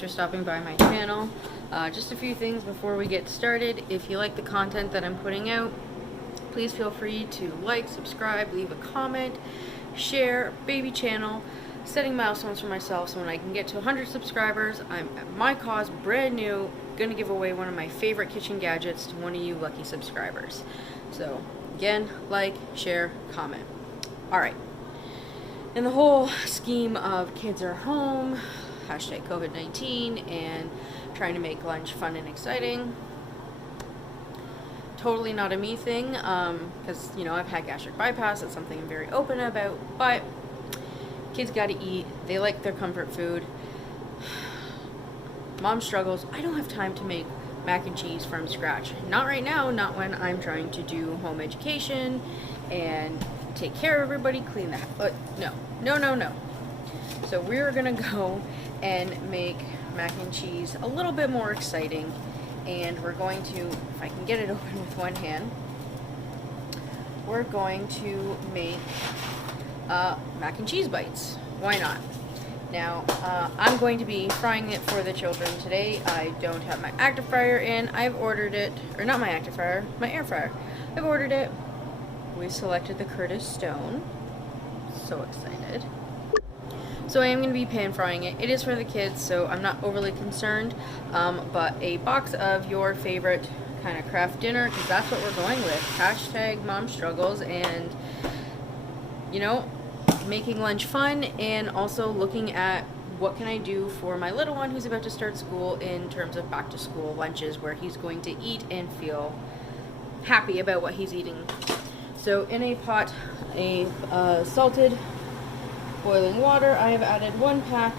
for stopping by my channel. Just a few things before we get started. If you like the content that I'm putting out, please feel free to like, subscribe, leave a comment, share, baby channel, setting milestones for myself so when I can get to 100 subscribers, I'm at my cause, brand new, gonna give away one of my favorite kitchen gadgets to one of you lucky subscribers. So again, like, share, comment. Alright. In the whole scheme of kids are home, hashtag COVID-19, and trying to make lunch fun and exciting, totally not a me thing, because, you know, I've had gastric bypass, it's something I'm very open about, but kids gotta eat, they like their comfort food. Mom struggles, I don't have time to make mac and cheese from scratch. Not right now, not when I'm trying to do home education and take care of everybody, clean the house. No. So we're gonna go and make mac and cheese a little bit more exciting, and we're going to, if I can get it open with one hand, we're going to make mac and cheese bites. Why not? Now, I'm going to be frying it for the children today. I don't have my active fryer in. I've ordered it, or not my active fryer, my air fryer. I've ordered it. We selected the Curtis Stone. So excited. So I am going to be pan frying it. It is for the kids, so I'm not overly concerned. But a box of your favorite kind of craft dinner, because that's what we're going with. Hashtag mom struggles, and, you know, making lunch fun, and also looking at what can I do for my little one who's about to start school in terms of back to school lunches, where he's going to eat and feel happy about what he's eating. So in a pot, a salted boiling water, I have added 1 pack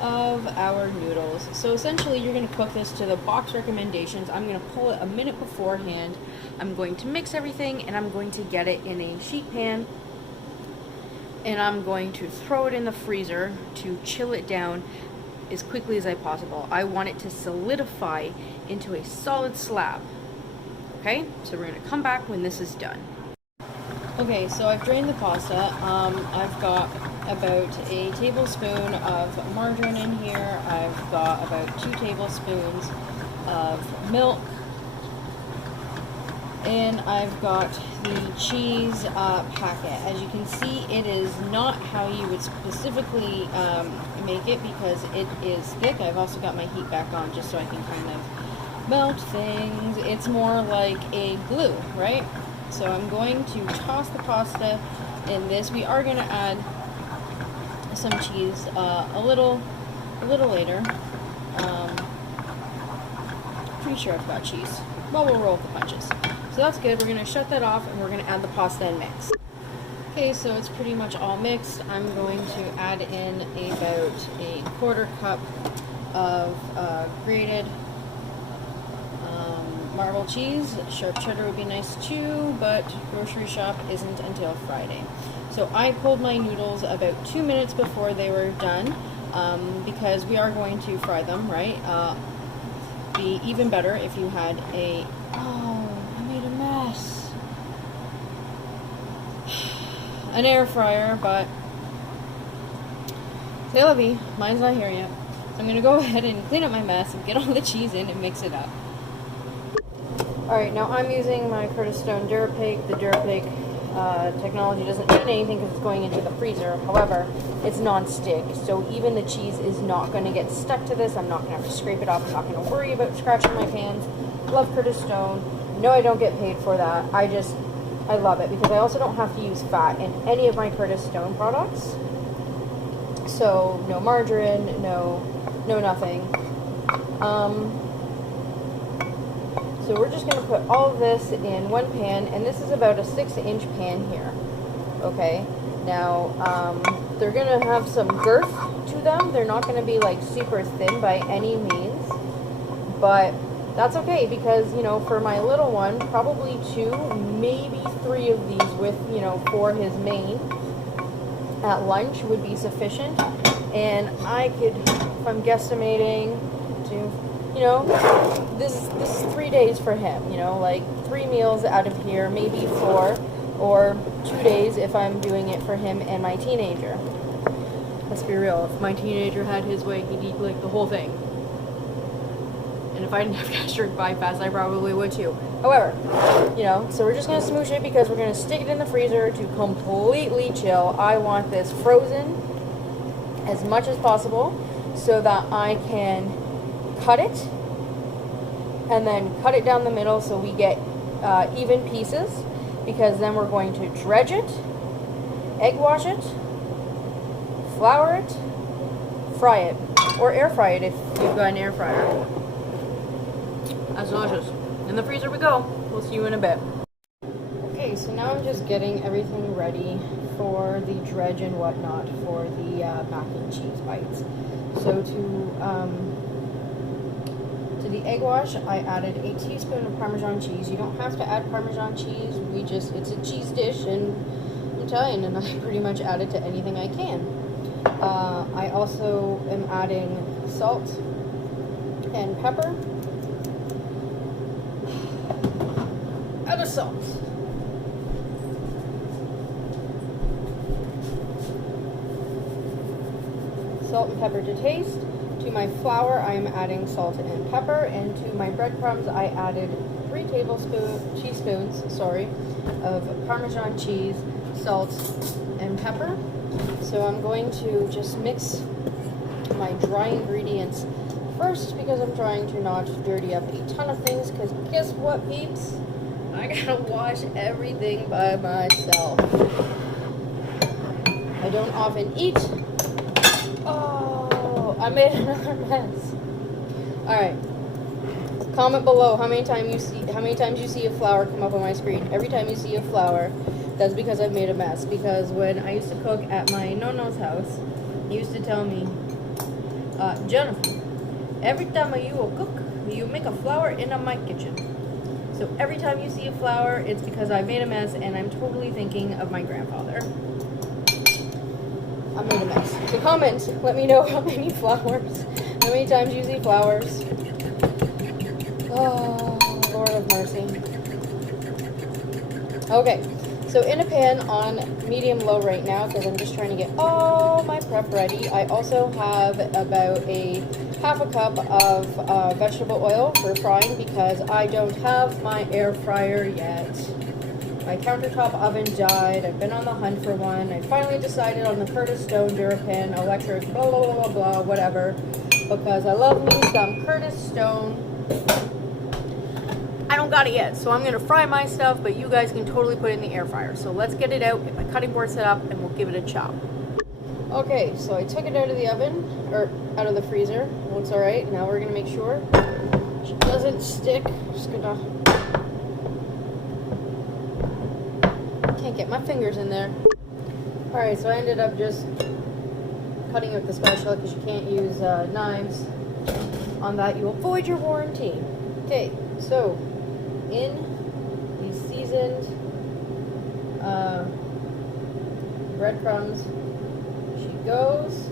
of our noodles. So essentially you're going to cook this to the box recommendations. I'm going to pull it a minute beforehand. I'm going to mix everything, and I'm going to get it in a sheet pan, and I'm going to throw it in the freezer to chill it down as quickly as I possible. I want it to solidify into a solid slab. Okay, so we're going to come back when this is done. Okay, so I've drained the pasta. I've got about a tablespoon of margarine in here. I've got about 2 tablespoons of milk. And I've got the cheese packet. As you can see, it is not how you would specifically make it, because it is thick. I've also got my heat back on just so I can kind of melt things. It's more like a glue, right? So I'm going to toss the pasta in this. We are going to add some cheese a little later. Pretty sure I've got cheese. Well, we'll roll with the punches. So that's good. We're going to shut that off, and we're going to add the pasta and mix. Okay, so it's pretty much all mixed. I'm going to add in about a 1/4 cup of grated marble cheese. Sharp cheddar would be nice too, but grocery shop isn't until Friday. So I pulled my noodles about 2 minutes before they were done, because we are going to fry them, right? Be even better if you had a... Oh, I made a mess. An air fryer, but c'est la vie. Mine's not here yet. So I'm going to go ahead and clean up my mess and get all the cheese in and mix it up. Alright, now I'm using my Curtis Stone Durapig. The Durapig technology doesn't mean anything because it's going into the freezer. However, it's non-stick, so even the cheese is not going to get stuck to this. I'm not going to have to scrape it off. I'm not going to worry about scratching my pans. Love Curtis Stone. No, I don't get paid for that. I love it because I also don't have to use fat in any of my Curtis Stone products. So, no margarine, no nothing. So we're just going to put all of this in one pan, and this is about a 6-inch pan here. Okay, now they're going to have some girth to them. They're not going to be like super thin by any means, but that's okay because, you know, for my little one, probably 2, maybe 3 of these with, you know, for his main at lunch would be sufficient. And I could, if I'm guesstimating to, you know, this is 3 days for him, you know, like 3 meals out of here, maybe 4, or 2 days if I'm doing it for him and my teenager. Let's be real, if my teenager had his way, he'd eat like the whole thing. And if I didn't have gastric bypass, I probably would too. However, you know, so we're just gonna smoosh it because we're gonna stick it in the freezer to completely chill. I want this frozen as much as possible so that I can cut it and then cut it down the middle so we get even pieces, because then we're going to dredge it, egg wash it, flour it, fry it, or air fry it if you've got an air fryer. That's delicious. In the freezer we go. We'll see you in a bit. Okay, so now I'm just getting everything ready for the dredge and whatnot for the mac and cheese bites. So to the egg wash, I added a teaspoon of Parmesan cheese. You don't have to add Parmesan cheese. It's a cheese dish, and I'm Italian, and I pretty much add it to anything I can. I also am adding salt and pepper. Other salt. Salt and pepper to taste. To my flour, I am adding salt and pepper, and to my breadcrumbs, I added 3 teaspoons of Parmesan cheese, salt, and pepper. So I'm going to just mix my dry ingredients first because I'm trying to not dirty up a ton of things, because guess what, peeps? I gotta wash everything by myself. I don't often eat. Oh, I made another mess. Alright. Comment below how many times you see a flower come up on my screen. Every time you see a flower, that's because I've made a mess. Because when I used to cook at my nonno's house, he used to tell me, Jennifer, every time you will cook, you make a flower in my kitchen. So every time you see a flower, it's because I made a mess, and I'm totally thinking of my grandfather. I made a mess. So comment, let me know how many times you see flowers. Oh, Lord of mercy. Okay, so in a pan on medium-low right now, because I'm just trying to get all my prep ready, I also have about half a cup of vegetable oil for frying because I don't have my air fryer yet. My countertop oven died. I've been on the hunt for one. I finally decided on the Curtis Stone Durapan electric blah blah blah blah blah whatever, because I love me some Curtis Stone. I don't got it yet, so I'm gonna fry my stuff, but you guys can totally put it in the air fryer. So let's get it out, get my cutting board set up, and we'll give it a chop. Okay, so I took it out of the oven, or out of the freezer. Looks alright. Now we're gonna make sure it doesn't stick. Just gonna... Can't get my fingers in there. Alright, so I ended up just cutting with the spatula because you can't use knives on that. You will void your warranty. Okay, so in the seasoned breadcrumbs she goes.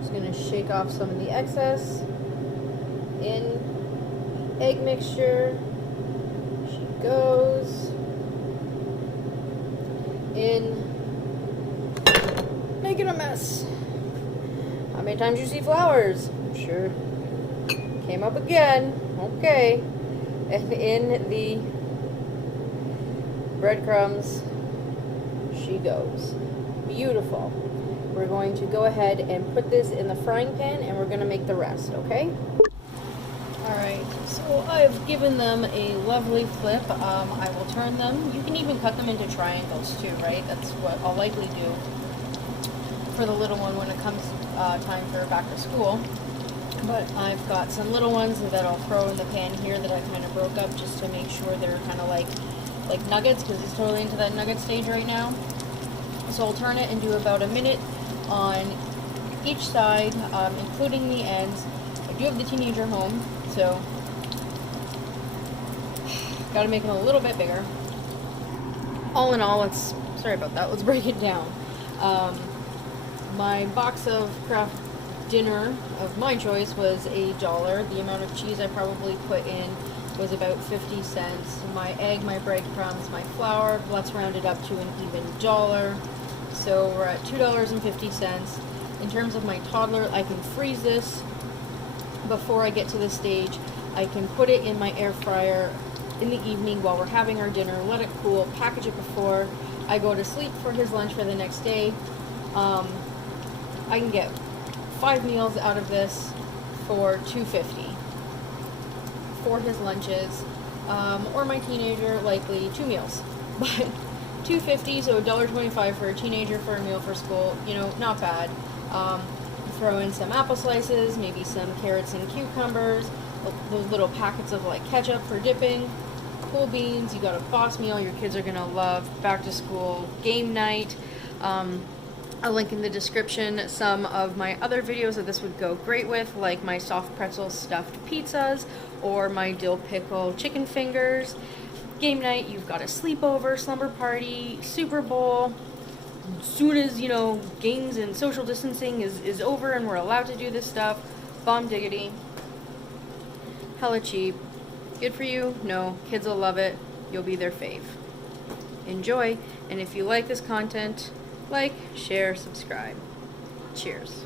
Just going to shake off some of the excess. In egg mixture she goes. In making a mess. How many times you see flowers? Sure. Came up again. Okay. And in the breadcrumbs she goes. Beautiful. We're going to go ahead and put this in the frying pan, and we're going to make the rest, okay? Alright, so I've given them a lovely flip. I will turn them. You can even cut them into triangles too, right? That's what I'll likely do for the little one when it comes time for back to school. But I've got some little ones that I'll throw in the pan here that I kind of broke up just to make sure they're kind of like nuggets, because he's totally into that nugget stage right now. So I'll turn it and do about a minute on each side, including the ends. I do have the teenager home, so gotta make it a little bit bigger. All in all, sorry about that, let's break it down. My box of Kraft dinner of my choice was $1. The amount of cheese I probably put in was about 50 cents. My egg, my breadcrumbs, my flour, let's round it up to an even $1. So we're at $2.50. In terms of my toddler, I can freeze this before I get to this stage. I can put it in my air fryer in the evening while we're having our dinner, let it cool, package it before I go to sleep for his lunch for the next day. I can get 5 meals out of this for $2.50 for his lunches, or my teenager, likely 2 meals. But $2.50, so $1.25 for a teenager for a meal for school, you know, not bad. Throw in some apple slices, maybe some carrots and cucumbers, those little packets of like ketchup for dipping, cool beans. You got a box meal your kids are gonna love. Back to school, game night. I'll link in the description some of my other videos that this would go great with, like my soft pretzel stuffed pizzas or my dill pickle chicken fingers. Game night, you've got a sleepover, slumber party, Super Bowl. As soon as, you know, games and social distancing is over and we're allowed to do this stuff, bomb diggity. Hella cheap. Good for you? No. Kids will love it. You'll be their fave. Enjoy, and if you like this content, like, share, subscribe. Cheers.